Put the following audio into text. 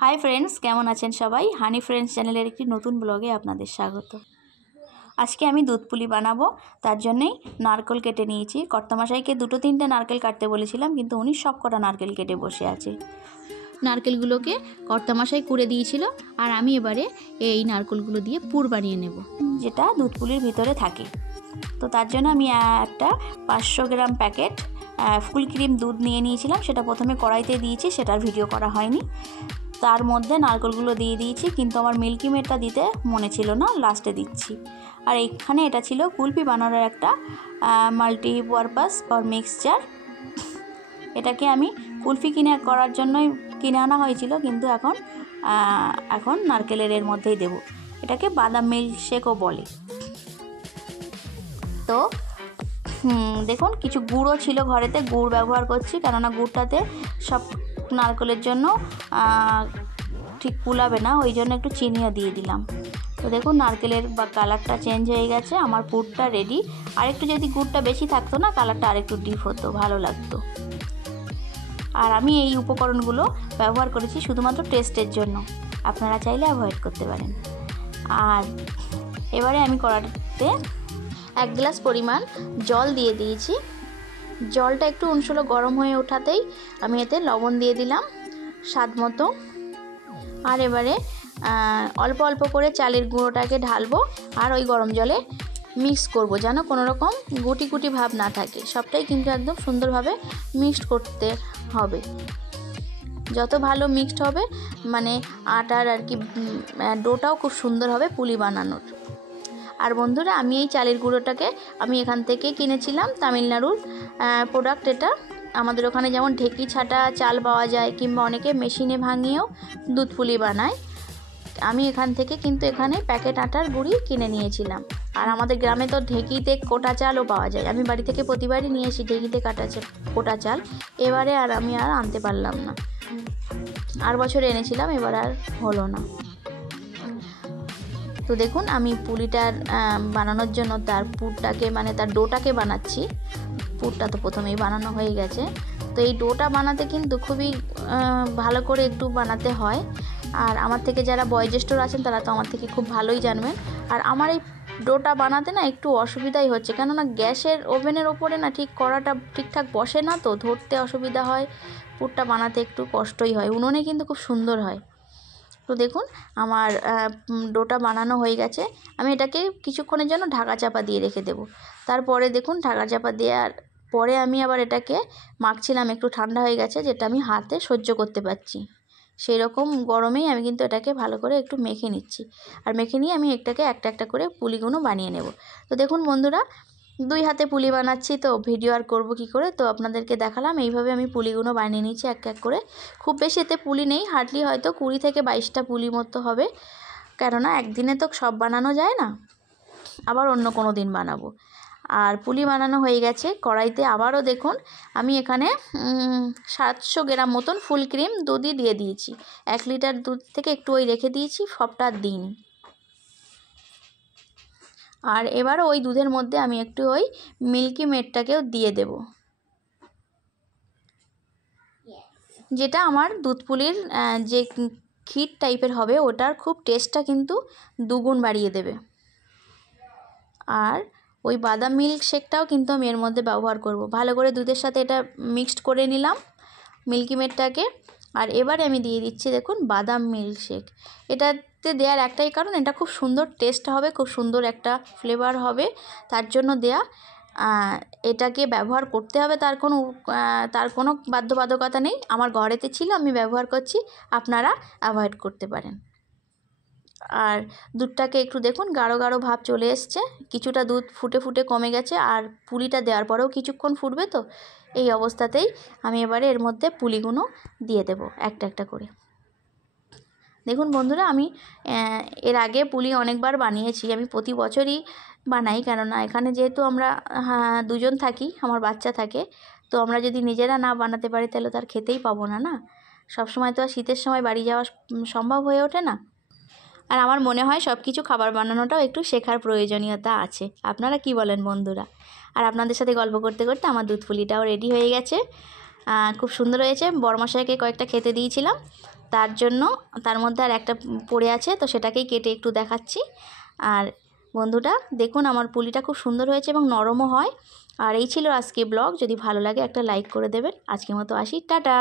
Hi friends केमन आছেন সবাই হানি friends চ্যানেলের একটি নতুন ব্লগে আপনাদের স্বাগত। আজকে আমি দুধ পুলি বানাবো, তার জন্যই নারকেল কেটে নিয়েছি। কর্তামশাইকে দুটো তিনটে নারকেল কাটতে বলেছিলাম, কিন্তু উনি সবকটা নারকেল কেটে বসে আছে। নারকেলগুলোকে কর্তামশাই কুড়ে দিয়েছিল, আর আমি এবারে এই নারকেলগুলো দিয়ে পুর বানিয়ে নেব, যেটা দুধ পুলির ভিতরে থাকে। তো তার জন্য আমি একটা 500 গ্রাম প্যাকেট ফুল ক্রিম দুধ নিয়ে নিয়েছিলাম। সেটা প্রথমে কড়াইতে দিয়েছি, সেটার ভিডিও করা হয়নি। তার মধ্যে নারকেলগুলো দিয়ে দিয়েছি, কিন্তু আমার মিল্কি মেডটা দিতে মনে ছিল না, লাস্টে দিচ্ছি। আর এখানে এটা ছিল কুলফি বানানোর একটা মাল্টিপারপাস বা মিক্সচার। এটাকে আমি কুলফি করার জন্যই কিনে আনা হয়েছিল, কিন্তু এখন নারকেলের এর মধ্যেই দেব। এটাকে বাদাম মিল্কশেকও বলে। তো দেখুন, কিছু গুড়ও ছিল ঘরেতে, গুড় ব্যবহার করছি, কেননা গুড়টাতে সব নারকেলের জন্য ঠিক কুলাবে না, ওই জন্য একটু চিনিও দিয়ে দিলাম। তো দেখুন, নারকেলের কালারটা চেঞ্জ হয়ে গেছে, আমার পুরটা রেডি। আর একটু যদি গুড়টা বেশি থাকতো না, কালারটা আরেকটু ডিপ হতো, ভালো লাগতো। আর আমি এই উপকরণগুলো ব্যবহার করেছি শুধুমাত্র টেস্টের জন্য, আপনারা চাইলে অ্যাভয়েড করতে পারেন। আর এবারে আমি কড়াইতে 1 গ্লাস পরিমাণ জল দিয়ে দিয়েছি। জলটা একটু উনসুলো গরম হয়ে ওঠাতেই আমি এতে লবণ দিয়ে দিলাম স্বাদ মতো। আর এবারে অল্প অল্প করে চালের গুঁড়োটাকে ঢালবো, আর ওই গরম জলে মিক্স করব, যেন কোনো রকম গুটি গুটি ভাব না থাকে। সবটাই কিন্তু একদম সুন্দরভাবে মিক্সড করতে হবে। যত ভালো মিক্সড হবে, মানে আটার আর কি ডোটাও খুব সুন্দর হবে পুলি বানানোর। আর বন্ধুরা, আমি এই চালের গুঁড়োটাকে আমি এখান থেকে কিনেছিলাম, তামিলনাড়ুর প্রোডাক্ট এটা। আমাদের ওখানে যেমন ঢেকি ছাটা চাল পাওয়া যায়, কিংবা অনেকে মেশিনে ভাঙিয়েও দুধ পুলি বানায়। আমি এখান থেকে কিন্তু এখানে প্যাকেট আটার গুঁড়ি কিনে নিয়েছিলাম। আর আমাদের গ্রামে তো ঢেকিতে কোটা চালও পাওয়া যায়। আমি বাড়ি থেকে প্রতিবারই নিয়ে এসি ঢেকিতে কোটা চাল। এবারে আমি আনতে পারলাম না, আর বছর এনেছিলাম, এবার আর হলো না। তো দেখুন, আমি পুলিটার বানানোর জন্য তার পুরটাকে, মানে তার ডোটাকে বানাচ্ছি। পুরটা তো প্রথমেই বানানো হয়ে গেছে। তো এই ডোটা বানাতে কিন্তু খুবই ভালো করে একটু বানাতে হয়। আর আমার থেকে যারা বয়োজ্যেষ্ঠরা আছেন, তারা তো আমার থেকে খুব ভালোই জানবেন। আর আমার এই ডোটা বানাতে না একটু অসুবিধাই হচ্ছে, কেননা গ্যাসের ওভেনের ওপরে না ঠিক কড়াটা ঠিকঠাক বসে না, তো ধরতে অসুবিধা হয়। পুরটা বানাতে একটু কষ্টই হয়। উনুনে কিন্তু খুব সুন্দর হয়। তো দেখুন, আমার ডোটা বানানো হয়ে গেছে। আমি এটাকে কিছুক্ষণের জন্য ঢাকা চাপা দিয়ে রেখে দেব। তারপরে দেখুন, ঢাকা চাপা দেওয়ার পরে আমি আবার এটাকে মাখছিলাম। একটু ঠান্ডা হয়ে গেছে, যেটা আমি হাতে সহ্য করতে পারছি। সেই রকম গরমেই আমি কিন্তু এটাকে ভালো করে একটু মেখে নিচ্ছি। আর মেখে নিয়ে আমি এটাকে একটা একটা করে পুলিগুলো বানিয়ে নেব। তো দেখুন বন্ধুরা, 2 হাতে পুলি বানাচ্ছি, তো ভিডিও আর করব কি করে, তো আপনাদেরকে দেখালাম। এইভাবে আমি পুলিগুলো বানিয়ে নিচ্ছি এক এক করে। খুব বেশি এতে পুলি নেই, হার্ডলি হয়তো 20 থেকে 22টা পুলি মতো হবে, কেননা একদিনে তো সব বানানো যায় না, আবার অন্য কোনো দিন বানাবো। আর পুলি বানানো হয়ে গেছে। কড়াইতে আবারও দেখুন, আমি এখানে 700 গ্রাম মতন ফুল ক্রিম দুধই দিয়ে দিয়েছি। 1 লিটার দুধ থেকে একটু রেখে দিয়েছি, সবটা দিইনি। আর এবার ওই দুধের মধ্যে আমি একটু ওই মিল্কি মেডটাকেও দিয়ে দেব, যেটা আমার দুধ পুলির যে ক্ষীর টাইপের হবে, ওটার খুব টেস্টটা কিন্তু দুগুণ বাড়িয়ে দেবে। আর ওই বাদাম মিল্ক শেকটাও কিন্তু আমি এর মধ্যে ব্যবহার করব। ভালো করে দুধের সাথে এটা মিক্সড করে নিলাম মিল্কি মেডটাকে। আর এবারে আমি দিয়ে দিচ্ছি, দেখুন, বাদাম মিল্ক শেক। এটাতে দেওয়ার একটাই কারণ, এটা খুব সুন্দর টেস্ট হবে, খুব সুন্দর একটা ফ্লেভার হবে, তার জন্য দেয়া। এটাকে ব্যবহার করতে হবে, তার কোনো বাধ্যবাধকতা নেই। আমার ঘরেতে ছিল, আমি ব্যবহার করছি, আপনারা অ্যাভয়েড করতে পারেন। আর দুধটাকে একটু দেখুন, গাঢ় গাঢ় ভাব চলে এসছে, কিছুটা দুধ ফুটে ফুটে কমে গেছে। আর পুলিটা দেওয়ার পরেও কিছুক্ষণ ফুটবে, তো এই অবস্থাতেই আমি এবারে এর মধ্যে পুলিগুলো দিয়ে দেব একটা একটা করে। দেখুন বন্ধুরা, আমি এর আগে পুলি অনেকবার বানিয়েছি, আমি প্রতি বছরই বানাই, কেননা এখানে যেহেতু আমরা দুজন থাকি, আমার বাচ্চা থাকে, তো আমরা যদি নিজেরা না বানাতে পারি, তাহলে তার খেতেই পাবো না। সবসময় তো আর শীতের সময় বাড়ি যাওয়া সম্ভব হয়ে ওঠে না। আর আমার মনে হয় সব কিছু খাবার বানানোটাও একটু শেখার প্রয়োজনীয়তা আছে। আপনারা কি বলেন বন্ধুরা? আর আপনাদের সাথে গল্প করতে করতে আমার দুধ পুলিটাও রেডি হয়ে গেছে, খুব সুন্দর হয়েছে। বড়মশাইকে কয়েকটা খেতে দিয়েছিলাম, তার জন্য তার মধ্যে আর একটা পড়ে আছে, তো সেটাকেই কেটে একটু দেখাচ্ছি। আর বন্ধুটা দেখুন আমার পুলিটা খুব সুন্দর হয়েছে এবং নরমও হয়। আর এই ছিল আজকে ব্লগ। যদি ভালো লাগে একটা লাইক করে দেবেন। আজকের মতো আসি, টাটা।